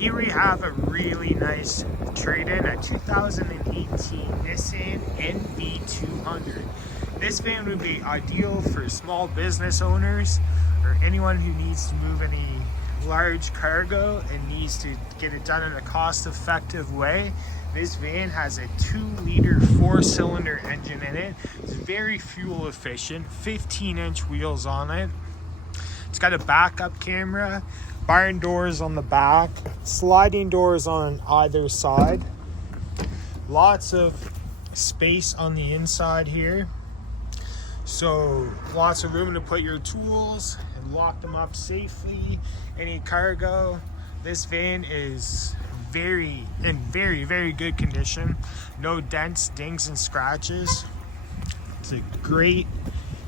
Here we have a really nice trade-in, a 2018 Nissan NV200. This van would be ideal for small business owners or anyone who needs to move any large cargo and needs to get it done in a cost-effective way. This van has a 2-liter 4-cylinder engine in it. It's very fuel efficient, 15-inch wheels on it. It's got a backup camera, barn doors on the back, sliding doors on either side. Lots of space on the inside here. So lots of room to put your tools and lock them up safely. Any cargo. This van is very good condition. No dents, dings, and scratches. It's a great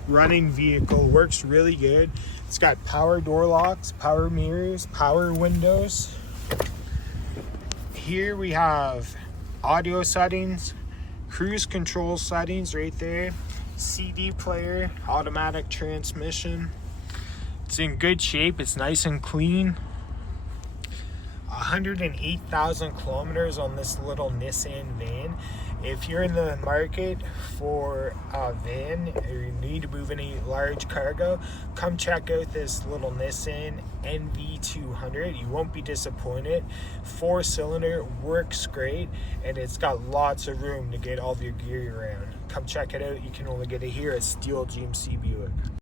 running vehicle, works really good. It's got power door locks, power mirrors, power windows. Here we have audio settings, cruise control settings right there, CD player, automatic transmission. It's in good shape, it's nice and clean. 108,000 kilometers on this little Nissan van. If you're in the market for a van or you need to move any large cargo, come check out this little Nissan NV200. You won't be disappointed. 4-cylinder, works great, and it's got lots of room to get all of your gear around. Come check it out. You can only get it here at Steel GMC Buick.